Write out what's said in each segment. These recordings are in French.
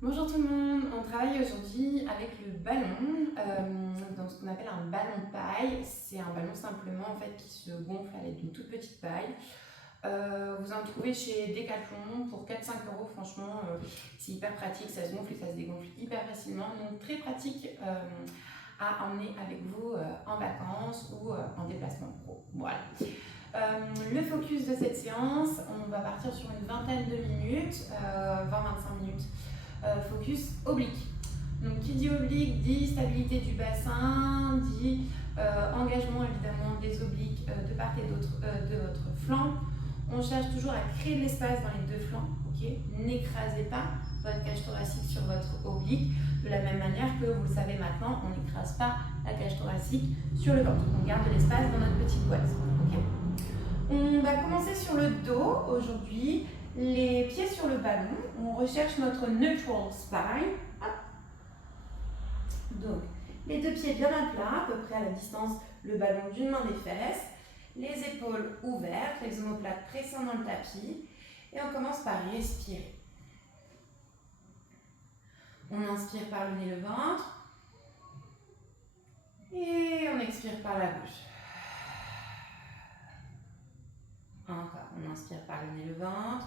Bonjour tout le monde, on travaille aujourd'hui avec le ballon, dans ce qu'on appelle un ballon paille. C'est un ballon simplement en fait qui se gonfle avec d'une toute petite paille. Vous en trouvez chez Decathlon pour 4-5 euros, franchement c'est hyper pratique, ça se gonfle et ça se dégonfle hyper facilement, donc très pratique à emmener avec vous en vacances ou en déplacement pro. Voilà. Le focus de cette séance, on va partir sur une vingtaine de minutes, 20-25 minutes. Focus oblique. Donc qui dit oblique dit stabilité du bassin, dit engagement évidemment des obliques de part et d'autre de votre flanc. On cherche toujours à créer de l'espace dans les deux flancs, ok. N'écrasez pas votre cage thoracique sur votre oblique, de la même manière que vous le savez maintenant, on n'écrase pas la cage thoracique sur le ventre. On garde de l'espace dans notre petite boîte, ok. On va commencer sur le dos aujourd'hui. Les pieds sur le ballon, on recherche notre neutral spine. Hop. Donc, les deux pieds bien à plat, à peu près à la distance, le ballon d'une main des fesses. Les épaules ouvertes, les omoplates pressant dans le tapis. Et on commence par respirer. On inspire par le nez, le ventre. Et on expire par la bouche. Encore, on inspire par le nez, le ventre.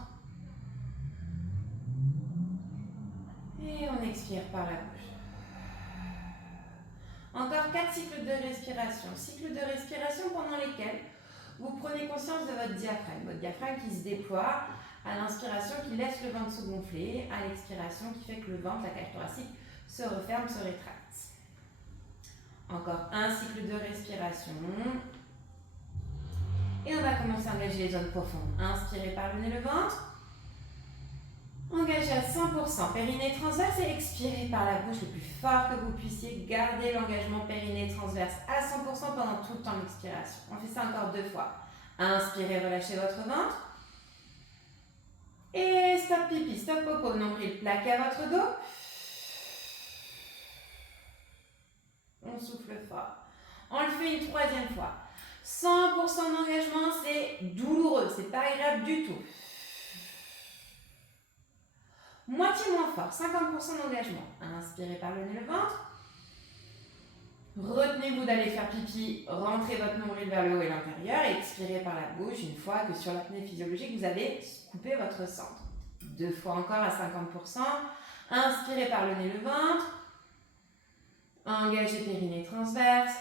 Et on expire par la bouche. Encore 4 cycles de respiration. Cycles de respiration pendant lesquels vous prenez conscience de votre diaphragme qui se déploie, à l'inspiration qui laisse le ventre se gonfler, à l'expiration qui fait que le ventre, la cage thoracique, se referme, se rétracte. Encore un cycle de respiration. Et on va commencer à engager les zones profondes. Inspirez par le nez, le ventre. Engagez à 100%, périnée transverse et expirez par la bouche le plus fort que vous puissiez. Gardez l'engagement périnée transverse à 100% pendant tout le temps de l'expiration. On fait ça encore 2 fois. Inspirez, relâchez votre ventre. Et stop pipi, stop popo, nombril plaqué à votre dos. On souffle fort. On le fait une 3e fois. 100% d'engagement, c'est douloureux, c'est pas agréable du tout. Moitié moins fort, 50% d'engagement. Inspirez par le nez, le ventre. Retenez-vous d'aller faire pipi, rentrez votre nombril vers le haut et l'intérieur et expirez par la bouche une fois que sur l'apnée physiologique, vous avez coupé votre centre. 2 fois encore à 50%. Inspirez par le nez, le ventre. Engagez périnée transverse.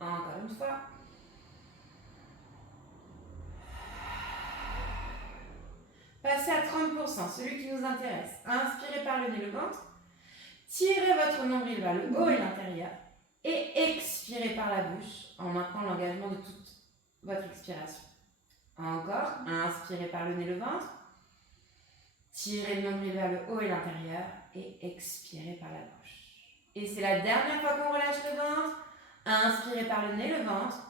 Encore une fois. Passez à 30%, celui qui nous intéresse. Inspirez par le nez, le ventre. Tirez votre nombril vers le haut et l'intérieur. Et expirez par la bouche en maintenant l'engagement de toute votre expiration. Encore. Inspirez par le nez, le ventre. Tirez le nombril vers le haut et l'intérieur. Et expirez par la bouche. Et c'est la dernière fois qu'on relâche le ventre. Inspirez par le nez, le ventre.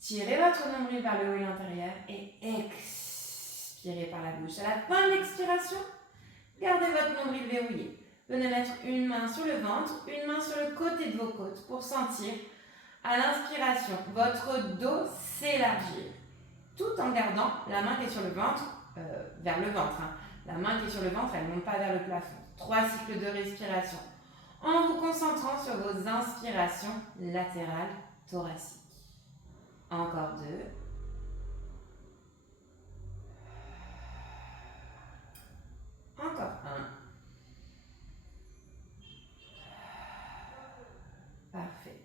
Tirez votre nombril vers le haut et l'intérieur. Et expirez par la bouche. À la fin de l'expiration, gardez votre nombril verrouillé. Venez mettre une main sur le ventre, une main sur le côté de vos côtes pour sentir à l'inspiration votre dos s'élargir. Tout en gardant la main qui est sur le ventre, vers le ventre. La main qui est sur le ventre, elle ne monte pas vers le plafond. 3 cycles de respiration. En vous concentrant sur vos inspirations latérales thoraciques. Encore 2. Encore 1. Parfait.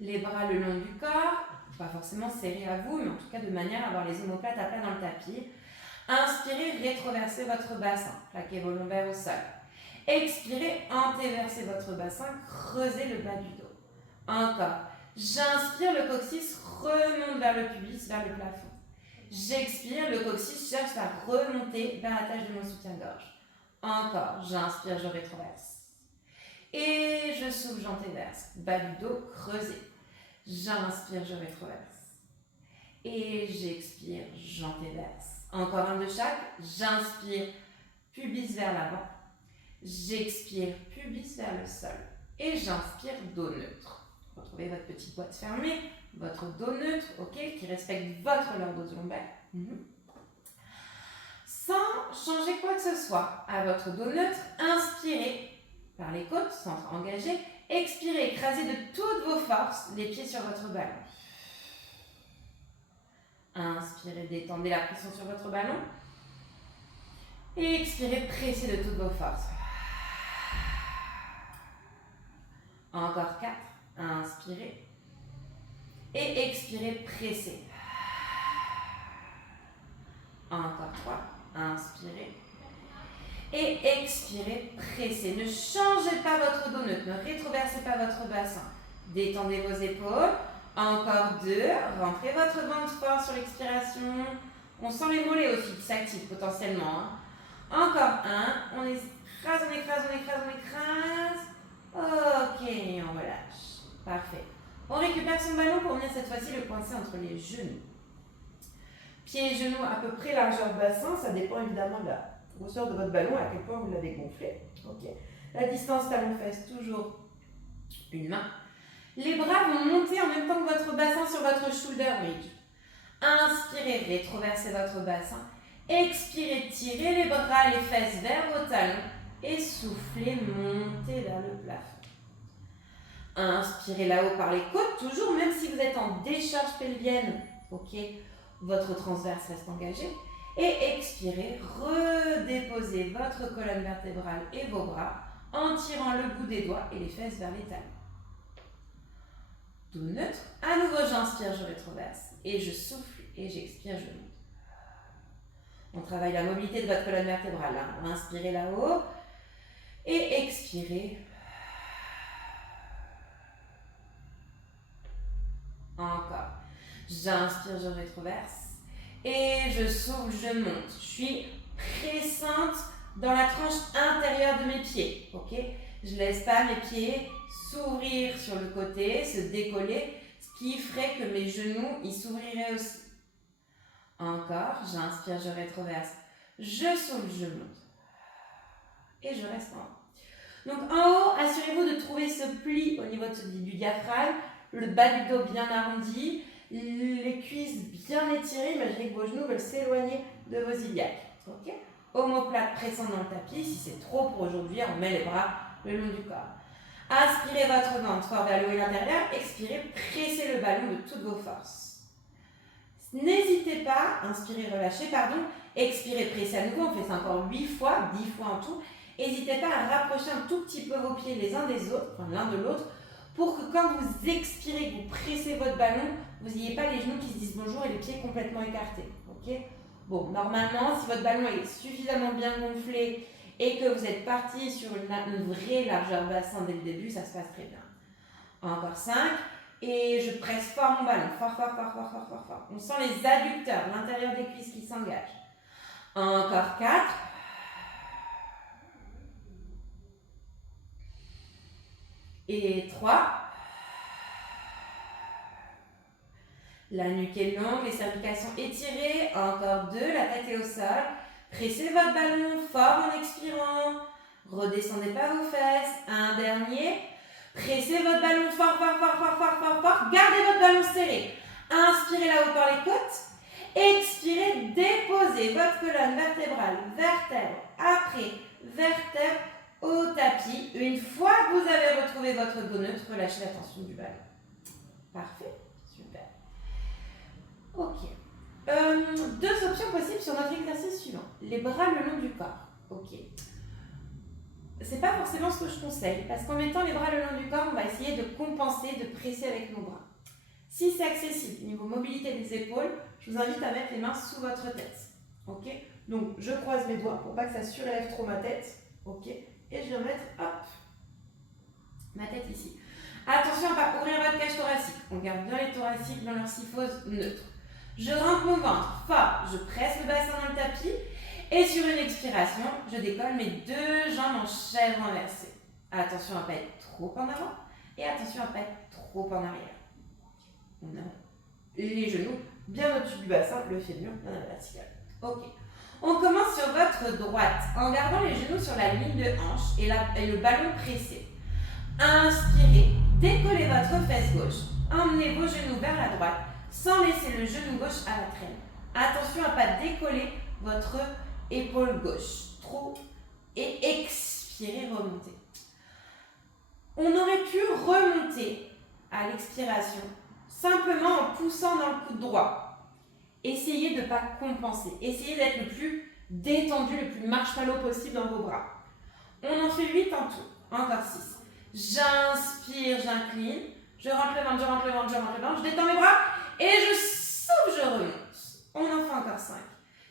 Les bras le long du corps, pas forcément serrés à vous, mais en tout cas de manière à avoir les omoplates à plat dans le tapis. Inspirez, rétroversez votre bassin, plaquez vos lombaires au sol. Expirez, antéversez votre bassin, creusez le bas du dos. Encore. J'inspire, le coccyx remonte vers le pubis, vers le plafond. J'expire, le coccyx cherche à remonter vers la tâche de mon soutien-gorge. Encore. J'inspire, je rétroverse. Et je souffle, j'antéverse. Bas du dos, creusé. J'inspire, je rétroverse. Et j'expire, j'antéverse. Encore un de chaque. J'inspire, pubis vers l'avant. J'expire, pubis vers le sol. Et j'inspire, dos neutre. Retrouvez votre petite boîte fermée, votre dos neutre, ok, qui respecte votre lordose lombaire. Sans fois à votre dos neutre. Inspirez par les côtes, centre engagé. Expirez, écrasez de toutes vos forces les pieds sur votre ballon. Inspirez, détendez la pression sur votre ballon. Et expirez, pressez de toutes vos forces. Encore 4. Inspirez. Et expirez, pressez. Encore 3. Inspirez. Et expirez, pressez. Ne changez pas votre dos neutre, ne rétroversez pas votre bassin. Détendez vos épaules. Encore 2. Rentrez votre ventre fort sur l'expiration. On sent les mollets aussi qui s'activent potentiellement. Encore 1. On écrase, on écrase, on écrase, on écrase. Ok, on relâche. Parfait. On récupère son ballon pour venir cette fois-ci le coincer entre les genoux. Pieds et genoux à peu près largeur bassin, ça dépend évidemment de la grosseur de votre ballon, à quel point vous l'avez gonflé. Ok. La distance talon-fesse, toujours une main. Les bras vont monter en même temps que votre bassin sur votre shoulder ridge. Inspirez, rétroversez votre bassin. Expirez, tirez les bras, les fesses vers vos talons. Et soufflez, montez vers le plafond. Inspirez là-haut par les côtes, toujours, même si vous êtes en décharge pelvienne. Ok, votre transverse reste engagé. Et expirez, redéposez votre colonne vertébrale et vos bras en tirant le bout des doigts et les fesses vers les talons. Dos neutre. À nouveau, j'inspire, je rétroverse. Et je souffle et j'expire, je monte. On travaille la mobilité de votre colonne vertébrale. Là. Inspirez là-haut. Et expirez. Encore. J'inspire, je rétroverse. Et je souffle, je monte. Je suis pressante dans la tranche intérieure de mes pieds. Ok? Je ne laisse pas mes pieds s'ouvrir sur le côté, se décoller, ce qui ferait que mes genoux ils s'ouvriraient aussi. Encore. J'inspire, je rétroverse. Je souffle, je monte. Et je reste en haut. Donc en haut, assurez-vous de trouver ce pli au niveau du diaphragme, le bas du dos bien arrondi, les cuisses bien étirées. Imaginez que vos genoux veulent s'éloigner de vos iliaques. Okay? Omoplate pressant dans le tapis. Si c'est trop pour aujourd'hui, on met les bras le long du corps. Inspirez votre ventre fort vers le haut et l'intérieur. Expirez, pressez le ballon de toutes vos forces. N'hésitez pas, inspirez, relâchez, pardon. Expirez, pressez à nouveau. On fait ça encore 8 fois, 10 fois en tout. N'hésitez pas à rapprocher un tout petit peu vos pieds les uns des autres, enfin l'un de l'autre, pour que quand vous expirez, que vous pressez votre ballon, vous n'ayez pas les genoux qui se disent bonjour et les pieds complètement écartés. Okay? Bon, normalement, si votre ballon est suffisamment bien gonflé et que vous êtes parti sur une vraie largeur bassin dès le début, ça se passe très bien. Encore 5. Et je presse fort mon ballon. Fort, fort, fort, fort, fort, fort, fort. On sent les adducteurs, l'intérieur des cuisses qui s'engagent. Encore 4. Et 3. La nuque est longue, les cervicales sont étirées. Encore 2, la tête est au sol. Pressez votre ballon fort en expirant. Redescendez pas vos fesses. Un dernier. Pressez votre ballon fort, fort, fort, fort, fort, fort, fort. Gardez votre ballon serré. Inspirez là-haut par les côtes. Expirez, déposez votre colonne vertébrale, vertèbre après vertèbre au tapis. Une fois que vous avez retrouvé votre dos neutre, relâchez la tension du ballon. Parfait, super. Ok. 2 options possibles sur notre exercice suivant. Les bras le long du corps. Ok. C'est pas forcément ce que je conseille, parce qu'en mettant les bras le long du corps, on va essayer de compenser, de presser avec nos bras. Si c'est accessible, niveau mobilité des épaules, je vous invite à mettre les mains sous votre tête. Ok. Donc, je croise mes doigts pour pas que ça surélève trop ma tête. Ok. Et je viens mettre, hop, ma tête ici. Attention à ne pas ouvrir votre cage thoracique. On garde bien les thoraciques dans leur syphose neutre. Je rentre mon ventre fort, je presse le bassin dans le tapis et sur une expiration, je décolle mes 2 jambes en chaise renversée. Attention à ne pas être trop en avant et attention à ne pas être trop en arrière. On a les genoux bien au-dessus du bassin, le fémur bien à la verticale. Ok. On commence sur votre droite en gardant les genoux sur la ligne de hanche et le ballon pressé. Inspirez, décollez votre fesse gauche, emmenez vos genoux vers la droite sans laisser le genou gauche à la traîne. Attention à ne pas décoller votre épaule gauche, trou, et expirez, remontez. On aurait pu remonter à l'expiration, simplement en poussant dans le coude droit. Essayez de ne pas compenser, essayez d'être le plus détendu, le plus marshmallow possible dans vos bras. On en fait 8 en tout, encore 6. J'inspire, j'incline, je rentre le ventre, je rentre le ventre, je rentre le ventre, je détends mes bras et je souffle, je remonte. On en fait encore 5.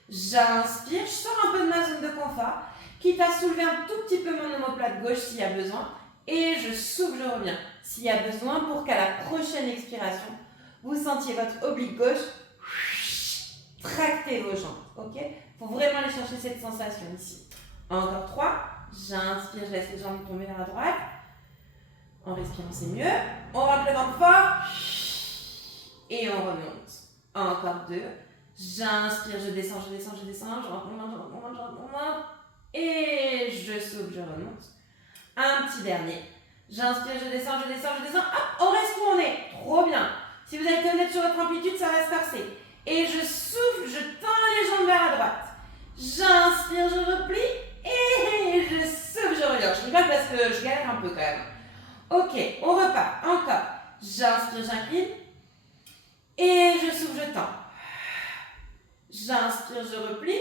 J'inspire, je sors un peu de ma zone de confort, quitte à soulever un tout petit peu mon omoplate gauche s'il y a besoin, et je souffle, je reviens. S'il y a besoin, pour qu'à la prochaine expiration, vous sentiez votre oblique gauche tracter vos jambes, ok? Il faut vraiment aller chercher cette sensation ici. Encore 3. J'inspire, je laisse les jambes tomber vers la droite. En respirant, c'est mieux. On rentre le ventre fort. Et on remonte. Encore 2. J'inspire, je descends, je descends, je descends. Je rentre, je rentre, je rentre, je rentre, je rentre. Et je souffle, je remonte. Un petit dernier. J'inspire, je descends, je descends, je descends. Hop, on reste où on est. Trop bien. Si vous êtes honnête sur votre amplitude, ça va se passer. Et je souffle, je tends les jambes vers la droite. J'inspire, je replie. Et je souffle, je reviens. Je rigole parce que je galère un peu quand même. Ok, on repart. Encore. J'inspire, j'incline. Et je souffle, je tends. J'inspire, je replie.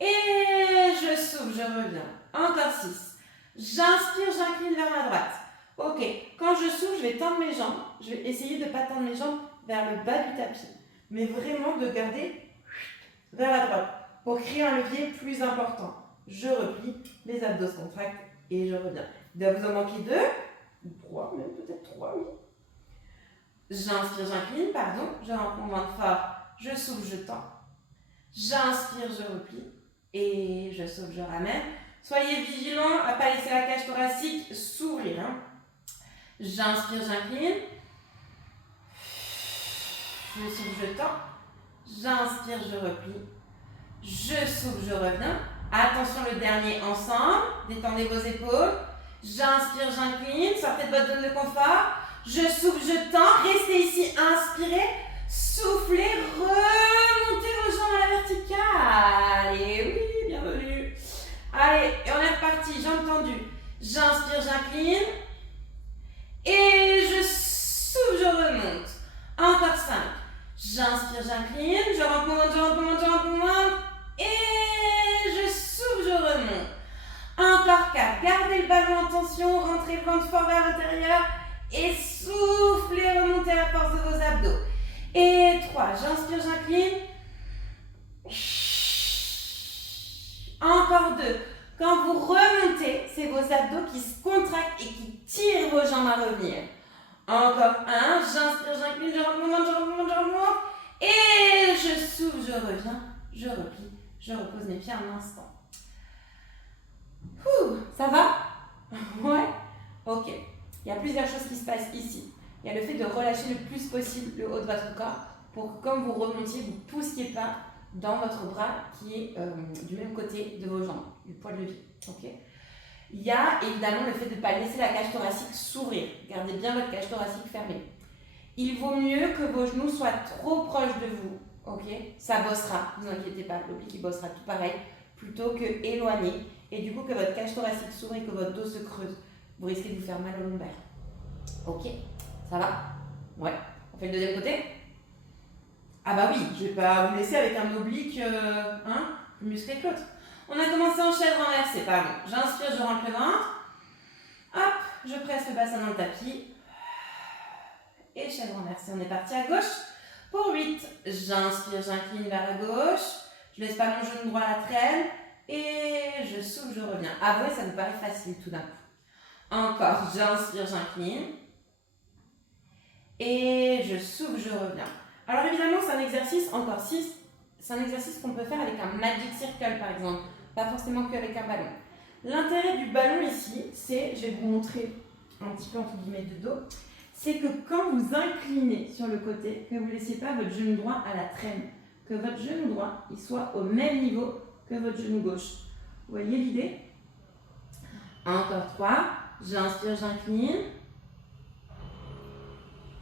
Et je souffle, je reviens. Encore 6. J'inspire, j'incline vers la droite. Ok, quand je souffle, je vais tendre mes jambes. Je vais essayer de ne pas tendre mes jambes vers le bas du tapis, mais vraiment de garder vers la droite pour créer un levier plus important. Je replie, les abdos se contractent et je reviens. Il doit vous en manquer 2, ou 3, même peut-être 3, oui. J'inspire, j'incline, pardon. Je rentre mon ventre fort, je souffle, je tends. J'inspire, je replie et je souffle, je ramène. Soyez vigilants à ne pas laisser la cage thoracique s'ouvrir. J'inspire, j'incline. Je souffle, je tends. J'inspire, je replie. Je souffle, je reviens. Attention, le dernier ensemble. Détendez vos épaules. J'inspire, j'incline. Sortez de votre zone de confort. Je souffle, je tends. Restez ici. Inspirez. Soufflez. Remontez vos jambes à la verticale. Et oui, bienvenue. Allez, et on est reparti. Jambes tendues. J'inspire, j'incline. Et je souffle, je remonte. Encore 5. J'inspire, j'incline. Je rentre, mon ventre, je rentre, mon ventre, je rentre, mon ventre. Et je souffle, je remonte. Encore 4. Gardez le ballon en tension. Rentrez le ventre fort vers l'intérieur. Et soufflez, remontez à la force de vos abdos. Et 3. J'inspire, j'incline. Encore 2. Quand vous remontez, c'est vos abdos qui se contractent et qui tirent vos jambes à revenir. Encore 1. J'inspire, j'incline, je rentre mon ventre, je rentre mon ventre, je rentre mon ventre. Et je souffle, je reviens, je replie, je repose mes pieds un instant. Ça va? Ouais? Ok. Il y a plusieurs choses qui se passent ici. Il y a le fait de relâcher le plus possible le haut de votre corps pour que comme vous remontiez, vous ne poussiez pas dans votre bras qui est du même côté de vos jambes, du poids de levier. Okay. Il y a évidemment le fait de ne pas laisser la cage thoracique s'ouvrir. Gardez bien votre cage thoracique fermée. Il vaut mieux que vos genoux soient trop proches de vous. Okay. Ça bossera, ne vous inquiétez pas, l'oblique bossera tout pareil, plutôt que éloigné. Et du coup que votre cage thoracique s'ouvre et que votre dos se creuse. Vous risquez de vous faire mal au lombaire. Ok, ça va? Ouais. On fait le deuxième côté? Ah bah oui, je vais pas vous laisser avec un oblique plus musclé que l'autre. On a commencé en chaise renversée, pardon. J'inspire, je rentre le ventre. Hop, je presse le bassin dans le tapis. Et chaise renversée, on est parti à gauche pour 8. J'inspire, j'incline vers la gauche. Je laisse pas mon genou droit à la traîne. Et je souffle, je reviens. Avouez, ça vous paraît facile tout d'un coup. Encore, j'inspire, j'incline. Et je souffle, je reviens. Alors évidemment, c'est un exercice, encore 6, c'est un exercice qu'on peut faire avec un Magic Circle par exemple, pas forcément qu'avec un ballon. L'intérêt du ballon ici, c'est, je vais vous montrer un petit peu entre guillemets de dos, c'est que quand vous inclinez sur le côté, que vous ne laissiez pas votre genou droit à la traîne, que votre genou droit il soit au même niveau que votre genou gauche. Vous voyez l'idée? Encore 3, j'inspire, j'incline.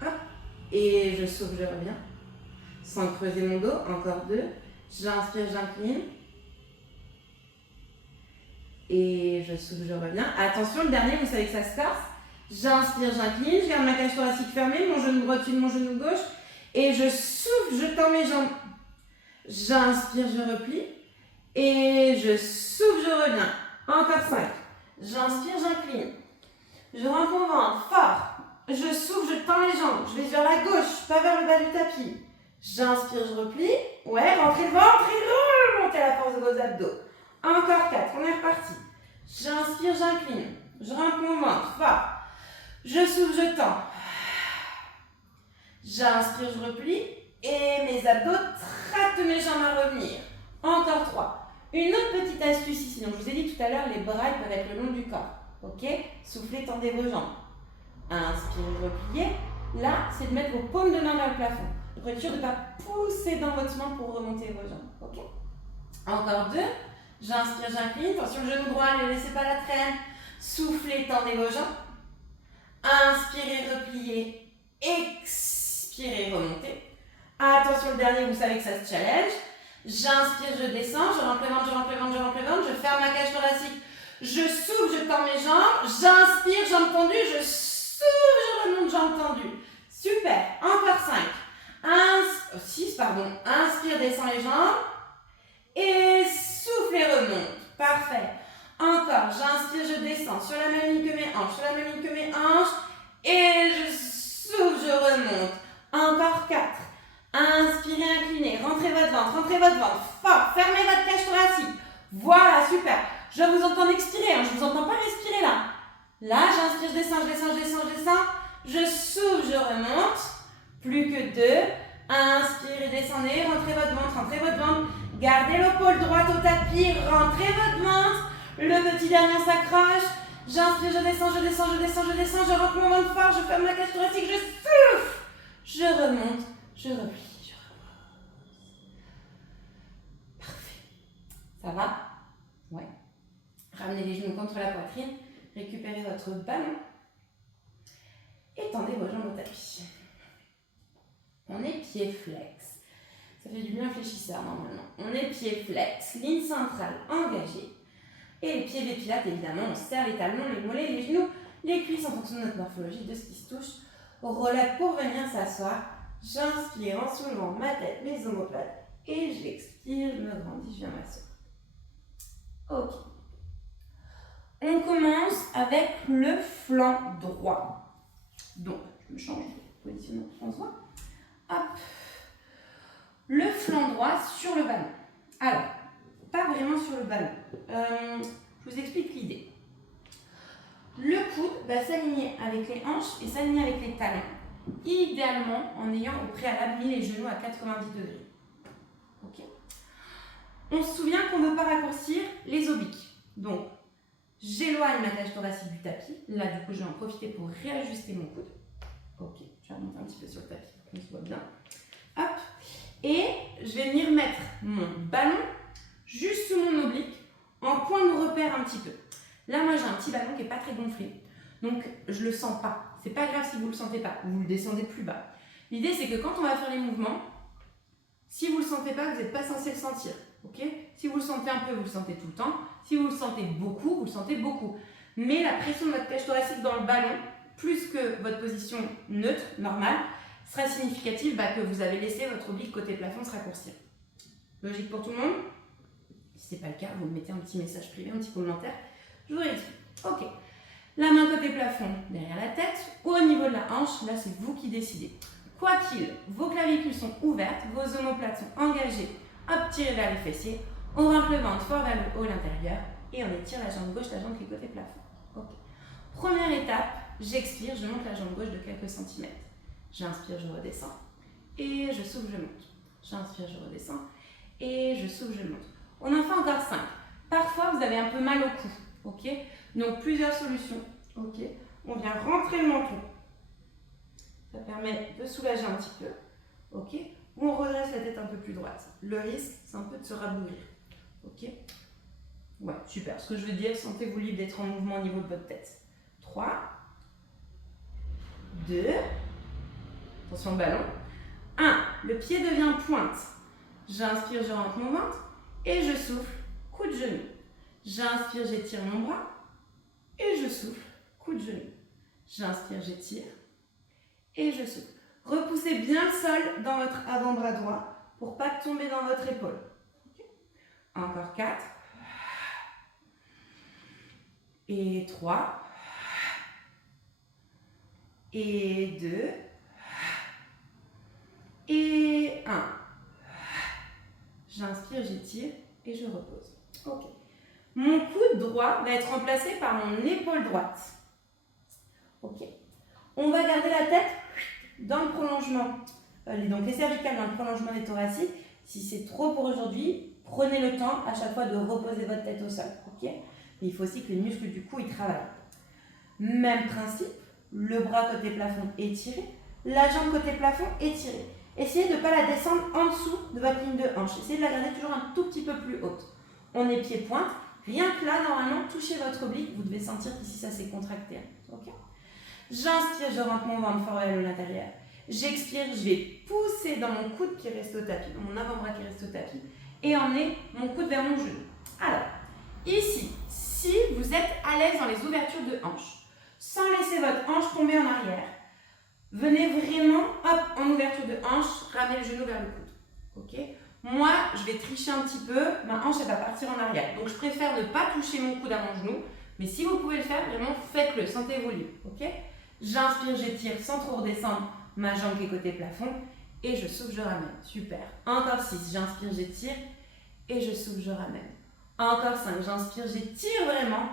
Hop, et je souffle, je reviens. Sans creuser mon dos, encore 2. J'inspire, j'incline. et je souffle, je reviens. Attention, le dernier, vous savez que ça se corse. J'inspire, j'incline, je garde ma cage thoracique fermée, mon genou droit dessus de mon genou gauche. Et je souffle, je tends mes jambes. J'inspire, je replie. Et je souffle, je reviens. Encore 5. J'inspire, j'incline. Je rentre mon ventre fort. Je souffle, je tends les jambes. Je vais vers la gauche, pas vers le bas du tapis. J'inspire, je replie. Ouais, rentrez le ventre et remontez la force de vos abdos. Encore 4, on est reparti. J'inspire, j'incline. Je rentre mon ventre fort. Je souffle, je tends. J'inspire, je replie. Et mes abdos tractent mes jambes à revenir. Encore 3. Une autre petite astuce ici. Donc, je vous ai dit tout à l'heure, les bras peuvent être le long du corps. Ok? Soufflez, tendez vos jambes. Inspirez, repliez. Là, c'est de mettre vos paumes de main dans le plafond. Pour être sûr de ne pas pousser dans votre main pour remonter vos jambes. Ok? Encore 2. J'inspire, j'incline. Attention, le genou droit, ne laissez pas la traîne. Soufflez, tendez vos jambes. Inspirez, repliez. Expirez, remontez. Attention, le dernier, vous savez que ça se challenge. J'inspire, je descends, je rentre le ventre, je rentre le ventre, je rentre le ventre, je ferme ma cage thoracique. Je souffle, je tends mes jambes. J'inspire, jambes tendues, je souffle, je remonte, jambes tendues. Super. Encore 5. 6, pardon. Inspire, descends les jambes. Et souffle et remonte. Parfait. Encore. J'inspire, je descends sur la même ligne que mes hanches, sur la même ligne que mes hanches. Et je souffle, je remonte. Encore 4. Inspirez, inclinez. Rentrez votre ventre fort. Fermez votre cage thoracique. Voilà, super. Je vous entends expirer, hein. Je ne vous entends pas respirer là. Là, j'inspire, je descends, je descends, je descends, je descends. Je souffle, je remonte. Plus que 2. Inspirez, descendez, rentrez votre ventre. Gardez l'épaule droite au tapis, rentrez votre ventre. Le petit dernier s'accroche. J'inspire, je descends, je descends, je descends, je descends. Je rentre mon ventre fort, je ferme ma cage thoracique, je souffle. Je remonte, je replie, je repose. Parfait. Ça va? Ouais. Ramenez les genoux contre la poitrine. Récupérez votre ballon. Et tendez vos jambes au tapis. On est pieds flex. Ça fait du bien fléchisseur normalement. On est pieds flex. Ligne centrale engagée. Et les pieds des pilates, évidemment, on serre les talons, les mollets, les genoux, les cuisses en fonction de notre morphologie, de ce qui se touche. Relève pour venir s'asseoir. J'inspire en soulevant ma tête, mes omoplates. Et j'expire, je me grandis, je viens m'asseoir. Ok. On commence avec le flanc droit. Donc, je me change de positionnement pour qu'on se voit. Hop. Le flanc droit sur le ballon. Alors, pas vraiment sur le ballon. Je vous explique l'idée. Le coude va s'aligner avec les hanches et s'aligner avec les talons. Idéalement, en ayant au préalable mis les genoux à 90 degrés. Ok. On se souvient qu'on ne veut pas raccourcir les obliques. Donc, j'éloigne ma cage thoracique du tapis. Là, du coup, je vais en profiter pour réajuster mon coude. Ok, je vais remonter un petit peu sur le tapis pour qu'on se voit bien. Hop. Et je vais venir mettre mon ballon juste sous mon oblique, en point de repère un petit peu. Là, moi, j'ai un petit ballon qui n'est pas très gonflé. Donc, je ne le sens pas. C'est pas grave si vous ne le sentez pas. Vous le descendez plus bas. L'idée, c'est que quand on va faire les mouvements, si vous ne le sentez pas, vous n'êtes pas censé le sentir. Okay, si vous le sentez un peu, vous le sentez tout le temps. Si vous le sentez beaucoup, vous le sentez beaucoup. Mais la pression de votre cage thoracique dans le ballon, plus que votre position neutre, normale, sera significative que vous avez laissé votre oblique côté plafond se raccourcir. Logique pour tout le monde? Si ce n'est pas le cas, vous me mettez un petit message privé, un petit commentaire. Je vous réexplique. Ok. La main côté plafond derrière la tête ou au niveau de la hanche, là c'est vous qui décidez. Quoi qu'il, vos clavicules sont ouvertes, vos omoplates sont engagées. Hop, tirez vers les fessiers. On rentre le ventre fort vers le haut, l'intérieur. Et on étire la jambe gauche, la jambe qui est côté plafond. Ok. Première étape, j'expire, je monte la jambe gauche de quelques centimètres. J'inspire, je redescends. Et je souffle, je monte. J'inspire, je redescends. Et je souffle, je monte. On en fait encore 5. Parfois, vous avez un peu mal au cou. Ok. Donc, plusieurs solutions. Ok. On vient rentrer le menton. Ça permet de soulager un petit peu. Ok. Ou on redresse la tête un peu plus droite. Le risque, c'est un peu de se rabougrir. Ok. Ouais, super. Ce que je veux dire, sentez-vous libre d'être en mouvement au niveau de votre tête. 3, 2, attention ballon. 1, le pied devient pointe. J'inspire, je rentre mon ventre et je souffle, coup de genou. J'inspire, j'étire mon bras. Et je souffle, coup de genou. J'inspire, j'étire. Et je souffle. Repoussez bien le sol dans votre avant-bras droit pour ne pas tomber dans votre épaule. Okay. Encore 4. Et 3. Et 2. Et 1. J'inspire, j'étire et je repose. Ok. Mon coude droit va être remplacé par mon épaule droite. Ok. On va garder la tête dans le prolongement, donc les cervicales dans le prolongement des thoraciques. Si c'est trop pour aujourd'hui, prenez le temps à chaque fois de reposer votre tête au sol. Ok. Mais il faut aussi que les muscles du cou ils travaillent. Même principe, le bras côté plafond étiré, la jambe côté plafond étirée. Essayez de ne pas la descendre en dessous de votre ligne de hanche. Essayez de la garder toujours un tout petit peu plus haute. On est pied-pointe. Rien que là, normalement, touchez votre oblique. Vous devez sentir qu'ici, ça s'est contracté. Okay. J'inspire, je rentre mon ventre fort vers l'intérieur. J'expire, je vais pousser dans mon coude qui reste au tapis, dans mon avant-bras qui reste au tapis, et emmener mon coude vers mon genou. Alors, ici, si vous êtes à l'aise dans les ouvertures de hanches, sans laisser votre hanche tomber en arrière, venez vraiment, hop, en ouverture de hanche, ramener le genou vers le coude. Ok. Moi, je vais tricher un petit peu, ma hanche elle va partir en arrière. Donc je préfère ne pas toucher mon coude à mon genou, mais si vous pouvez le faire, vraiment faites-le, sentez vos lieux. Ok. J'inspire, j'étire sans trop redescendre ma jambe qui est côté plafond, et je souffle, je ramène. Super. Encore 6, j'inspire, j'étire, et je souffle, je ramène. Encore 5, j'inspire, j'étire vraiment,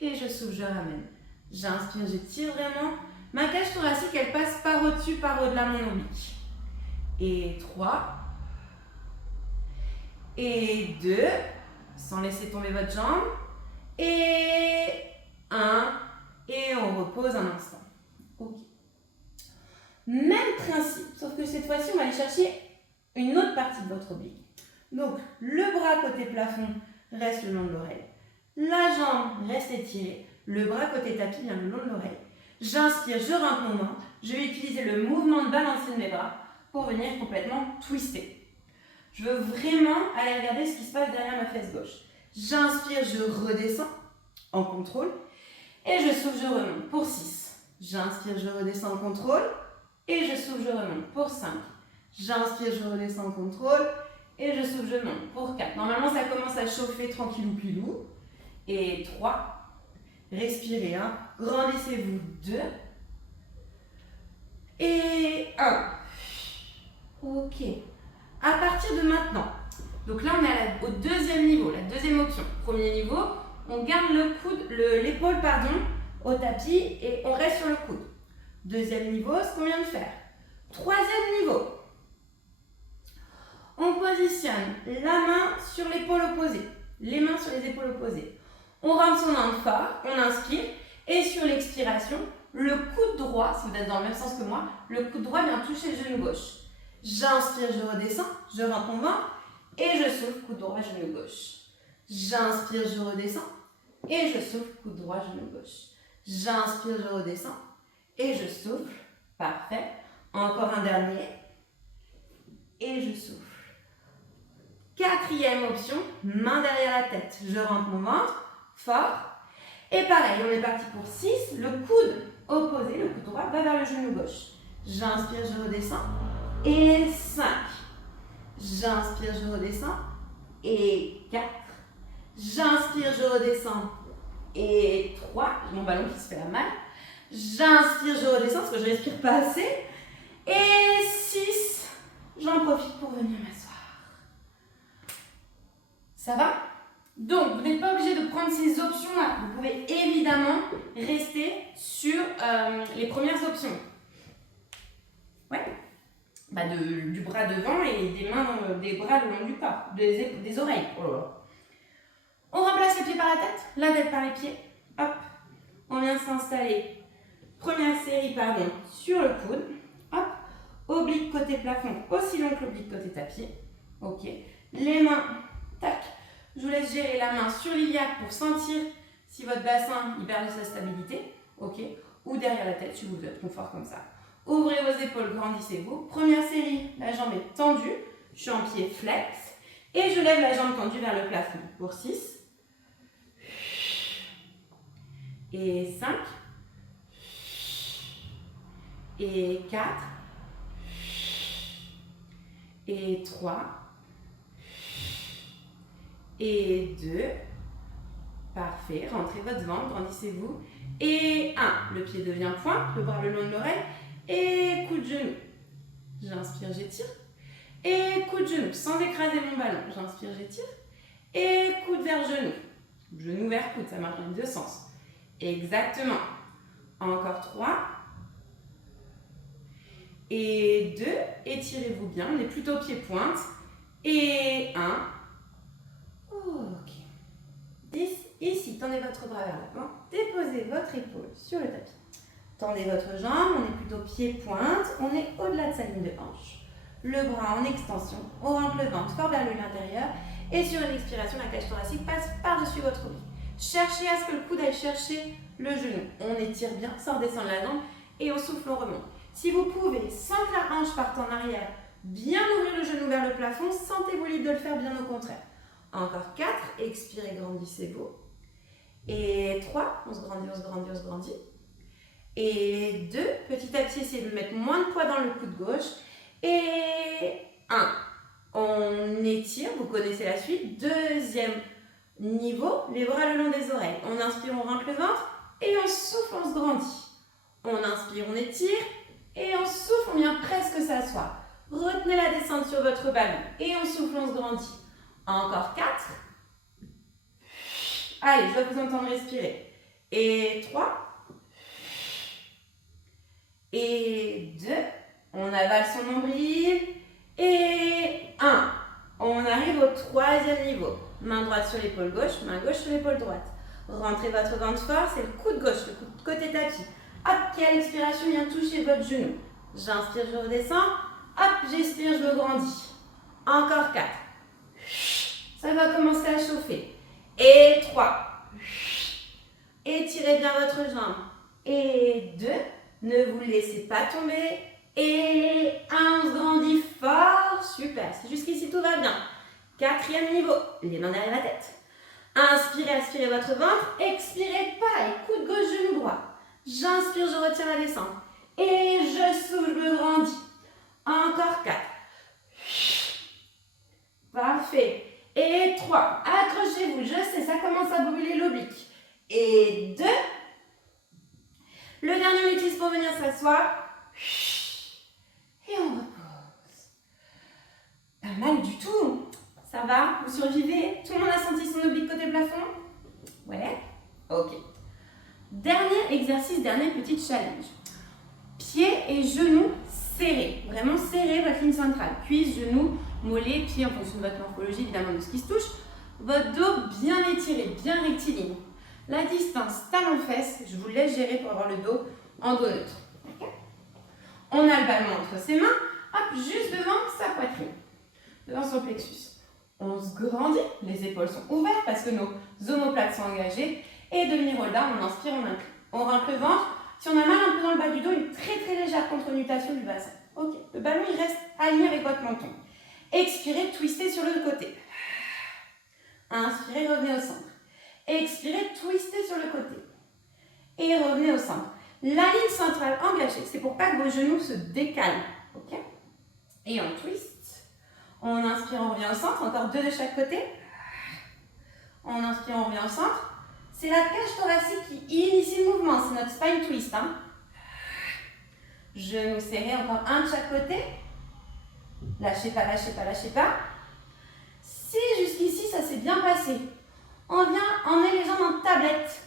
et je souffle, je ramène. J'inspire, j'étire vraiment. Ma cage thoracique, elle passe par au-dessus, par au-delà de mon oblique. Et 3. Et 2. Sans laisser tomber votre jambe. Et 1. Et on repose un instant. Ok. Même principe, sauf que cette fois-ci, on va aller chercher une autre partie de votre oblique. Donc, le bras côté plafond reste le long de l'oreille. La jambe reste étirée. Le bras côté tapis vient le long de l'oreille. J'inspire, je rentre mon ventre. Je vais utiliser le mouvement de balancer de mes bras pour venir complètement twister. Je veux vraiment aller regarder ce qui se passe derrière ma fesse gauche. J'inspire, je redescends en contrôle. Et je souffle, je remonte pour 6. J'inspire, je redescends en contrôle. Et je souffle, je remonte pour 5. J'inspire, je redescends en contrôle. Et je souffle, je monte pour 4. Normalement, ça commence à chauffer tranquillou pilou. Et 3. Respirez, hein. Grandissez-vous. 2. Et 1. Ok. À partir de maintenant, donc là on est au deuxième niveau, la deuxième option. Premier niveau, on garde le coude, l'épaule au tapis et on reste sur le coude. Deuxième niveau, ce qu'on vient de faire. Troisième niveau, on positionne la main sur l'épaule opposée, les mains sur les épaules opposées. On rentre son ventre fort, on inspire et sur l'expiration, le coude droit, si vous êtes dans le même sens que moi, le coude droit vient toucher le genou gauche. J'inspire, je redescends, je rentre mon ventre et je souffle, coude droit, genou gauche. J'inspire, je redescends et je souffle, coude droit, genou gauche. J'inspire, je redescends et je souffle. Parfait. Encore un dernier. Et je souffle. Quatrième option, main derrière la tête. Je rentre mon ventre fort. Et pareil, on est parti pour 6. Le coude opposé, le coude droit, va vers le genou gauche. J'inspire, je redescends. Et 5. J'inspire, je redescends. Et 4. J'inspire, je redescends. Et 3. J'ai mon ballon qui se fait la malle. J'inspire, je redescends parce que je respire pas assez. Et 6. J'en profite pour venir m'asseoir. Ça va? Donc, vous n'êtes pas obligé de prendre ces options-là. Vous pouvez évidemment rester sur les premières options. Ouais. Bah du bras devant et des mains, des bras le long du corps, des oreilles. Oh là là. On remplace les pieds par la tête par les pieds. Hop. On vient s'installer. Première série, sur le coude. Hop. Oblique côté plafond, aussi long que l'oblique côté tapis. Ok. Les mains, tac. Je vous laisse gérer la main sur l'iliaque pour sentir si votre bassin il perd de sa stabilité. Ok. Ou derrière la tête si vous êtes confort comme ça. Ouvrez vos épaules, grandissez-vous. Première série, la jambe est tendue. Je suis en pied flex. Et je lève la jambe tendue vers le plafond pour 6. Et 5. Et 4. Et 3. Et 2. Parfait. Rentrez votre ventre, grandissez-vous. Et 1. Le pied devient pointe, le bras le long de l'oreille. Et coup de genou. J'inspire, j'étire. Et coup de genou, sans écraser mon ballon. J'inspire, j'étire. Et coude vers genou. Genou vers coude, ça marche dans les deux sens. Exactement. Encore 3. Et 2. Étirez-vous bien, on est plutôt pied-pointe. Et 1. Ok. 10. Ici, tendez votre bras vers l'avant. Déposez votre épaule sur le tapis. Tendez votre jambe, on est plutôt pied-pointe. On est au-delà de sa ligne de hanche. Le bras en extension. On rentre le ventre fort vers le intérieur. Et sur une expiration, la cage thoracique passe par-dessus votre oblique. Cherchez à ce que le coude aille chercher le genou. On étire bien sans redescendre la jambe. Et on souffle, on remonte. Si vous pouvez, sans que la hanche parte en arrière, bien ouvrir le genou vers le plafond, sentez-vous libre de le faire, bien au contraire. Encore 4, expirez, grandissez-vous. Et 3, on se grandit, on se grandit, on se grandit. Et 2, petit à petit, essayez de mettre moins de poids dans le coude gauche. Et 1, on étire, vous connaissez la suite. Deuxième niveau, les bras le long des oreilles. On inspire, on rentre le ventre. Et on souffle, on se grandit. On inspire, on étire. Et on souffle, on vient presque s'asseoir. Retenez la descente sur votre ballon. Et on souffle, on se grandit. Encore 4. Allez, je dois vous entendre respirer. Et 3. Et 2. On avale son nombril. Et 1. On arrive au troisième niveau. Main droite sur l'épaule gauche, main gauche sur l'épaule droite. Rentrez votre ventre fort, c'est le coude gauche, le coude côté tapis. Hop, qui à l'expiration vient toucher votre genou. J'inspire, je redescends. Hop, j'expire, je me grandis. Encore 4. Ça va commencer à chauffer. Et 3. Étirez bien votre jambe. Et 2. Ne vous laissez pas tomber. Et 1. On se grandit fort. Super. Jusqu'ici, tout va bien. Quatrième niveau. Les mains derrière la tête. Inspirez, aspirez votre ventre. Expirez, pareil. Coude gauche, genou droit. J'inspire, je retiens la descente. Et je souffle, je me grandis. Encore 4. Parfait. Et 3. Accrochez-vous. Je sais, ça commence à brûler l'oblique. Et 2. Le dernier, on utilise pour venir s'asseoir. Et on repose. Pas mal du tout. Ça va? Vous survivez? Tout le monde a senti son oblique côté plafond? Ouais? Ok. Dernier exercice, dernier petit challenge. Pieds et genoux serrés. Vraiment serrés votre ligne centrale. Cuisses, genoux, mollets, pieds en fonction de votre morphologie, évidemment de ce qui se touche. Votre dos bien étiré, bien rectiligne. La distance talon-fesse, je vous laisse gérer pour avoir le dos en dos neutre. Okay. On a le ballon entre ses mains, hop, juste devant sa poitrine, devant son plexus. On se grandit, les épaules sont ouvertes parce que nos omoplates sont engagées. Et demi-roll down, on inspire, on incline. On rentre le ventre. Si on a mal un peu dans le bas du dos, une très très légère contre-nutation du bassin. Ok, le ballon il reste aligné avec votre menton. Expirez, twistez sur le côté. Inspirez, revenez au centre. Expirez, twistez sur le côté. Et revenez au centre. La ligne centrale engagée, c'est pour pas que vos genoux se décalent. Ok. Et on twist. On inspire, on revient au centre. Encore 2 de chaque côté. On inspire, on revient au centre. C'est la cage thoracique qui initie le mouvement. C'est notre spine twist. Hein. Genoux serrés, encore 1 de chaque côté. Lâchez pas, lâchez pas, lâchez pas. Si jusqu'ici ça s'est bien passé, on vient emmener les jambes en tablette.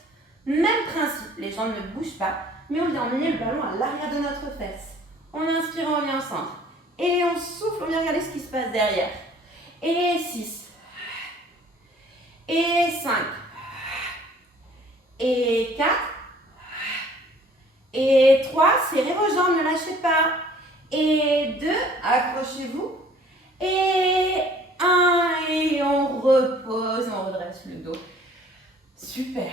Même principe, les jambes ne bougent pas, mais on vient emmener le ballon à l'arrière de notre fesse. On inspire, on revient au centre. Et on souffle, on vient regarder ce qui se passe derrière. Et 6. Et 5. Et 4. Et 3. Serrez vos jambes, ne lâchez pas. Et 2. Accrochez-vous. Et 1. Et on repose, on redresse le dos. Super.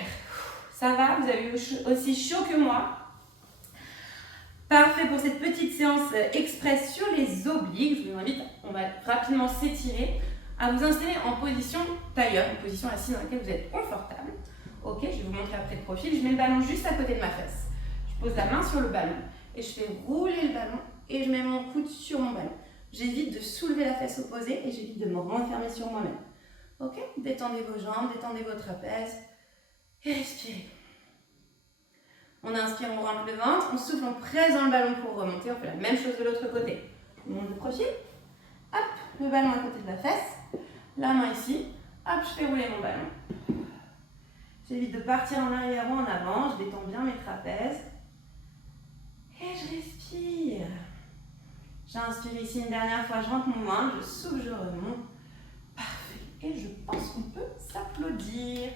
Ça va? Vous avez eu aussi chaud que moi? Parfait pour cette petite séance express sur les obliques. Je vous invite, on va rapidement s'étirer, à vous installer en position tailleur, une position assise dans laquelle vous êtes confortable. Ok, je vais vous montrer après de profil. Je mets le ballon juste à côté de ma fesse. Je pose la main sur le ballon et je fais rouler le ballon et je mets mon coude sur mon ballon. J'évite de soulever la fesse opposée et j'évite de me renfermer sur moi-même. Ok, détendez vos jambes, détendez vos trapèzes et respirez. On inspire, on rentre le ventre, on souffle, on presse dans le ballon pour remonter. On fait la même chose de l'autre côté. On monte de profil. Hop, le ballon à côté de la fesse. La main ici. Hop, je fais rouler mon ballon. J'évite de partir en arrière ou en avant. Je détends bien mes trapèzes. Et je respire. J'inspire ici une dernière fois. Je rentre mon ventre. Je souffle, je remonte. Parfait. Et je pense qu'on peut s'applaudir.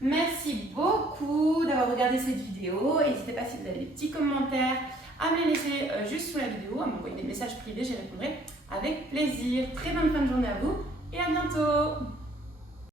Merci beaucoup d'avoir regardé cette vidéo. N'hésitez pas si vous avez des petits commentaires à me les laisser juste sous la vidéo, à m'envoyer des messages privés, j'y répondrai avec plaisir. Très bonne fin de journée à vous et à bientôt.